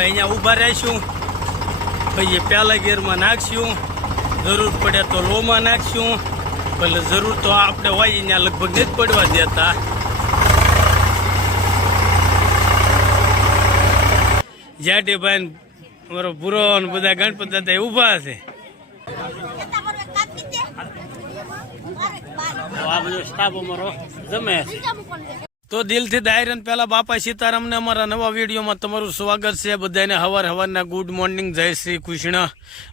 હવે અહીંયા ઊભા રહીશું. પછી પહેલા ગેરમાં નાખશું. જરૂર પડે તો લોમાં નાખશું. એટલે જરૂર તો આપણે હોય અહીંયા લગભગ નથી પડવા દેતા. જાટીભાઈ મારો પૂરો બધા ગણપત દાદા ઊભા છે. આ બધો સ્ટાફ અમારો જમે છે. તો દિલથી દાયરન પહેલા બાપા સીતારામને અમારા નવા વિડીયોમાં તમારું સ્વાગત છે. બધાને હવાર હવારના ગુડ મોર્નિંગ, જય શ્રી કૃષ્ણ.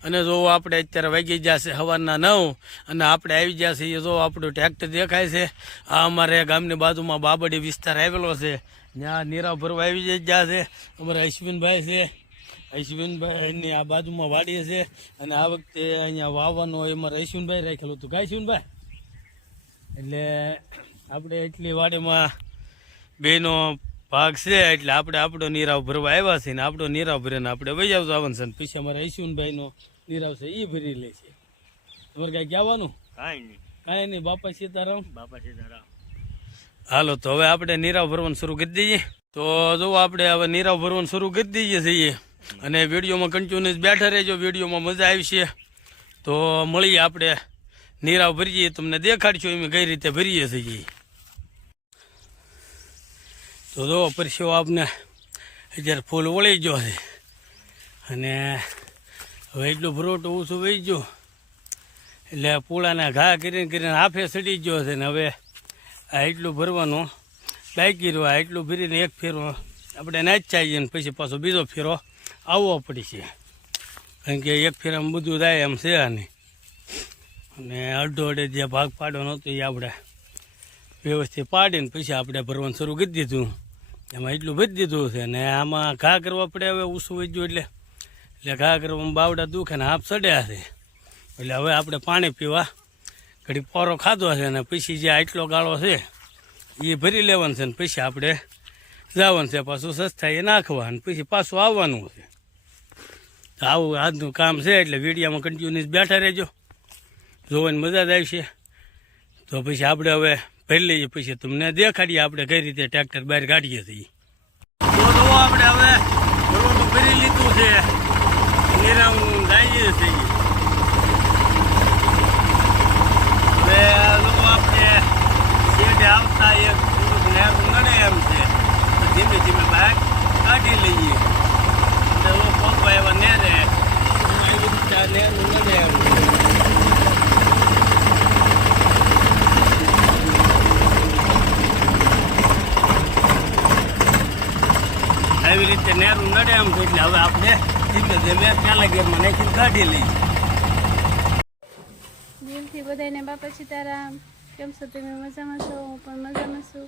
અને જો આપણે અત્યારે વાગી જશે હવારના નવ અને આપણે આવી ગયા છીએ જો આપણું ટ્રેક્ટર દેખાય છે. આ અમારે ગામની બાજુમાં બાબડી વિસ્તાર આવેલો છે. ત્યાં નીરા ભરવા આવી ગયા છે. અમારા અશ્વિનભાઈ છે. અશ્વિનભાઈની આ બાજુમાં વાડી છે. અને આ વખતે અહીંયા વાવવાનું અમારે અશ્વિનભાઈ રાખેલું હતું. કાંઈ અશ્વિનભાઈ? એટલે આપણે એટલી વાડીમાં બેનો ભાગ છે એટલે આપણે આપણો નીરાવ ભરવા આવ્યા છે ને આપણો નીરાવ ભરીને આપણે આવતો આવવાનું છે ને પછી અમારા ઈશુનભાઈનો નીરાવ છે એ ભરી લે છે. તમારે કાંઈ કહેવાનું? કાંઈ નહીં. કાંઈ નહીં બાપા સીતારામ. બાપા સીતારામ. હાલો તો હવે આપણે નીરાવ ભરવાનું શરૂ કરી દઈએ. તો જો આપણે હવે નીરાવ ભરવાનું શરૂ કરી દઈએ છીએ અને વિડીયોમાં કન્ટિન્યુઅસ બેઠા રહેજો વિડીયોમાં મજા આવશે. તો મળીએ આપણે. નીરાવ ભરીએ તમને દેખાડશું એમ કઈ રીતે ભરીએ છીએ. તો જો પરસ્યો આપને અત્યારે ફૂલ વળી ગયો છે. અને હવે એટલું ભરોટું ઓછું વહી ગયો. એટલે પૂળાના ઘા કરીને કરીને હાફે સડી ગયો છે ને હવે આ એટલું ભરવાનું બાકી રહ્યું. આ એટલું ભરીને એક ફેરો આપણે નાચાઈએ ને પછી પાછો બીજો ફેરો આવવો પડશે કારણ કે એક ફેરામાં બધું થાય એમ છે નહીં અને અડધો અડે જે ભાગ પાડવાનો હતો એ આપણે વ્યવસ્થિત પાડીને પછી આપણે ભરવાનું શરૂ કરી દીધું. એમાં એટલું ભરી દીધું છે ને આમાં ઘા કરવા પડે હવે ઊસું વધ્યું એટલે. એટલે ઘા કરવામાં બાવડા દુખે ને હાફ ચડ્યા છે. એટલે હવે આપણે પાણી પીવા. ઘડી પોરો ખાધો છે ને પછી જે આટલો ગાળો છે એ ભરી લેવાનું છે ને પછી આપણે જવાનું છે, પાછું સસ્તા એ નાખવા અને પછી પાછું આવવાનું છે. તો આવું આજનું કામ છે એટલે વીડિયામાં કન્ટિન્યુઅસ બેઠા રહેજો. જોવાની મજા જ આવશે. તો પછી આપણે હવે ભરી લઈએ પછી તમને દેખાડીએ આપણે કઈ રીતે ટ્રેક્ટર બહાર કાઢીએ છીએ? તો આપણે હવે ભરવાનું ભરી લીધું છે. નિરામ જઈએ છીએ. હવે જો આપણે શેડે આવતા એક થોડુંક નેરું નડે એમ છે ધીમે ધીમે બહાર કાઢી લઈએ. એટલે પગવા એવા નેરે ને નેરું નડે એમ છે. આવી રીતે નેરું નડે એમ છે એટલે હવે આપણે ધીમે ધીમે પેલા ગેરમાં નાખીને કાઢી લઈએ. દિલથી બધાને બાપા સીતારામ. કેમ છો? તમે મજામાં છો? હું પણ મજામાં છું.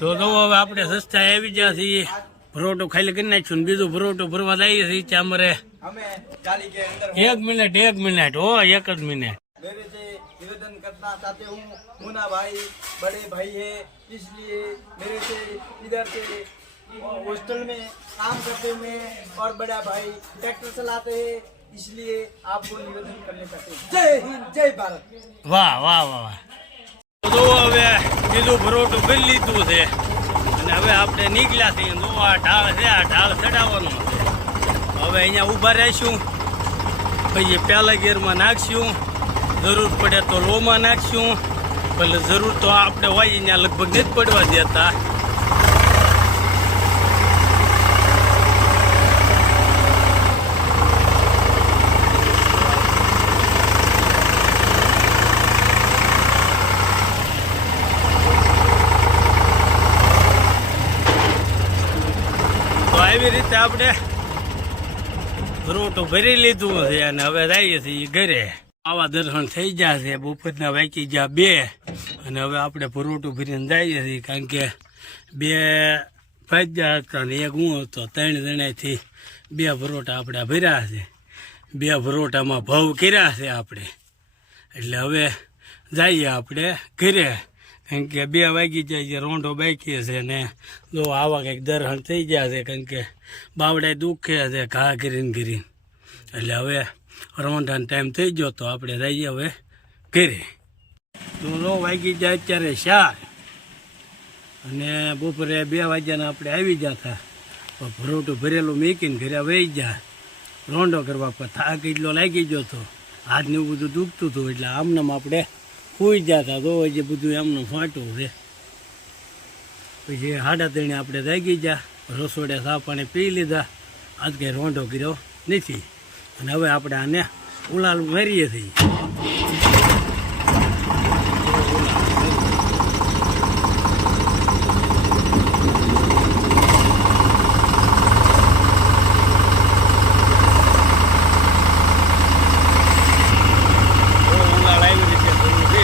તો તો હવે આપણે સસ્તા આવી ગયા છીએ ભરોટો ખાલી કરી નાખ્યું ને બીજું ભરોટો ભરવા જઈએ છીએ ત્યાં અમારે हमें गाड़ी के अंदर એક મિનિટ એક મિનિટ હો એક જ મિનિટ मेरे से निवेदन करना चाहते हूँ मुन्ना भाई बड़े भाई है इसलिए मेरे से इधर से हॉस्टल में काम करते हुए और बड़ा भाई ट्रैक्टर चलाते हैं इसलिए आपको निवेदन करने चाहते हैं जय हिंद जय भारत વાહ વાહ વાહ વાહ તો હવે બીજું ભરોટું ભરી લીધું છે. અને હવે આપણે નીકળ્યા છીએ. જો આ ઢાળ છે, આ ઢાળ ચડાવવાનો છે. હવે અહીંયા ઊભા રહીશું. પછી પહેલા ગેરમાં નાખશું. જરૂર પડે તો લોમાં નાખશું. એટલે જરૂર તો આપણે હોય અહીંયા લગભગ નથી પડવા દેતા તો આવી રીતે આપણે રોટો ભરી લીધું છે અને હવે જઈએ છીએ ઘરે. આવા દર્શન થઈ ગયા છે, બપોરના વાંચી ગયા બે. અને હવે આપણે ભરોટું ભરીને જઈએ છીએ, કારણ કે બે ભાજ્યા હતા ને એક હું હતો. ત્રણ જણાથી બે પરોટા આપણે ભર્યા છે. બે પરોટામાં ભાવ કર્યા છે આપણે. એટલે હવે જઈએ આપણે ઘરે. કારણ કે બે વાગી જાય છે, રોંઢો બાકી છે ને. જો આવા કંઈક દરહણ થઈ ગયા છે કારણ કે બાવડા દુખે છે, ઘા કરીને કરીને એટલે હવે રોંઢાનો ટાઈમ થઈ ગયો તો આપણે રહીએ હવે ઘરે. તો નો વાગી જાય અત્યારે ચાર. અને બપોરે બે વાગ્યાના આપણે આવી ગયા હતા. તો ભરોટું ભરેલું મેકીને ઘરે વહી જા રોંઢો કરવા પર થાક એટલો લાગી ગયો હતો હાથને એવું બધું દુખતું હતું, એટલે આમનામ આપણે સુઈ જતા તો જે બધું એમનું ફાટું છે. પછી હાડા ત્રણે આપણે જાગી ગયા, રસોડે સા પાણી પી લીધા. આજ કંઈ રોંઢો કર્યો નથી. અને હવે આપણે આને ઉલાલ મેરીએ છીએ તો ઉલાળ આવી રીતે કરવું છે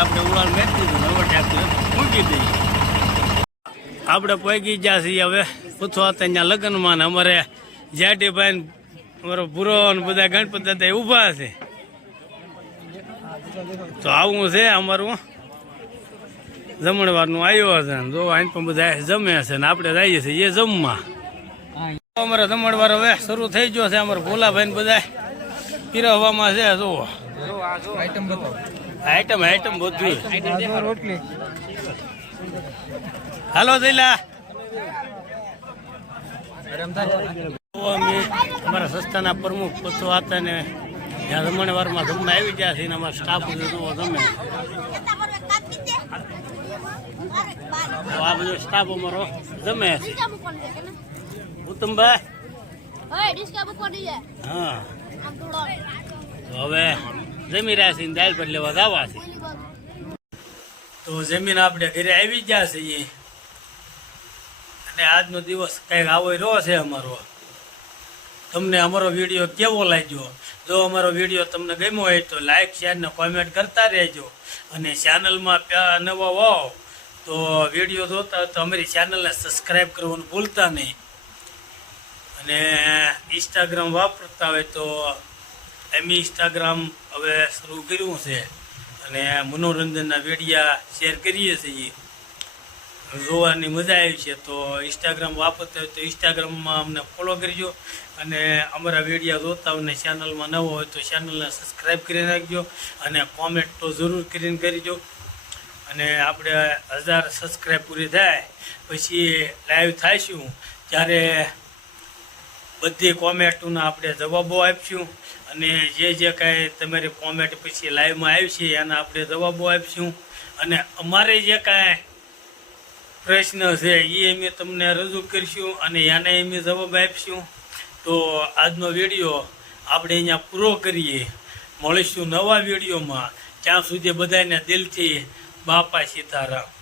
આપણે ઉડાન મેળવી દીધું હવે ટ્રેક્ટર મૂકી દઈએ આપણે પૈકી ગયા છીએ હવે, પૂછવા ત્યાં લગ્નમાં ને અમારે જાટીભાઈ અમારો ભૂરો ને બધા ગણપતિ દાદા ઊભા છે. તો આવું છે અમારું જમણવારનું આવ્યો છે જો અહીં પણ બધા જમે છે ને આપણે જઈએ છીએ એ જમવા. અમારો જમણવાર હવે શરૂ થઈ ગયો છે, અમારા ભોલાભાઈ ને બધા પીરવવામાં છે જુઓ આઈટમ આઈટમ બધું. હાલો જઈલા અમે અમારા સંસ્થાના પ્રમુખ પશુ હતા ને ત્યાં રમણવારમાં જમવા આવી ગયા છે ને અમારા સ્ટાફ તો આ બધો સ્ટાફ અમારો જમે છે. ઉત્તમભાઈ? હા. હવે જમી રહ્યા છીએ દાલ પર લેવા જવા તો જમીન આપણે ઘરે આવી ગયા છીએ અને આજનો દિવસ કંઈક આવો રહ્યો છે અમારો. તમને અમારો વીડિયો કેવો લાગ્યો? જો અમારો વીડિયો તમને ગમ્યો હોય તો લાઈક શેર ને કોમેન્ટ કરતા રહેજો. અને ચેનલમાં નવા હોવ તો વીડિયો જોતા તો અમારી ચેનલને સબસ્ક્રાઈબ કરવાનું ભૂલતા નહીં. અને ઇન્સ્ટાગ્રામ વાપરતા હોય તો એમ ઇન્સ્ટાગ્રામ હવે શરૂ કર્યું છે અને મનોરંજનના વિડીયા શેર કરીએ છીએ. જોવાની મજા આવી છે તો ઇન્સ્ટાગ્રામ વાપરતા હોય તો ઇન્સ્ટાગ્રામમાં અમને ફોલો કરજો અને અમારા વિડીયા જોતા હોય ચેનલમાં નવો હોય તો ચેનલને સબસ્ક્રાઈબ કરી નાખજો અને કોમેન્ટ તો જરૂર કરીને કરજો. અને આપણે હજાર સબસ્ક્રાઈબ પૂરી થાય પછી લાઈવ થાયશું. ત્યારે બધી કોમેન્ટોના આપણે જવાબો આપીશું. અને જે જે કાંઈ તમારી કોમેન્ટ પછી લાઈવમાં આવી છે, એના આપણે જવાબો આપીશું. અને અમારે જે કાંઈ પ્રશ્ન છે એ અમે તમને રજૂ કરીશું અને એને અમે જવાબ આપીશું. તો આજનો વીડિયો આપણે અહીંયા પૂરો કરીએ. મળીશું નવા વિડીયોમાં. ત્યાં સુધી બધાને દિલથી બાપા સીતારામ.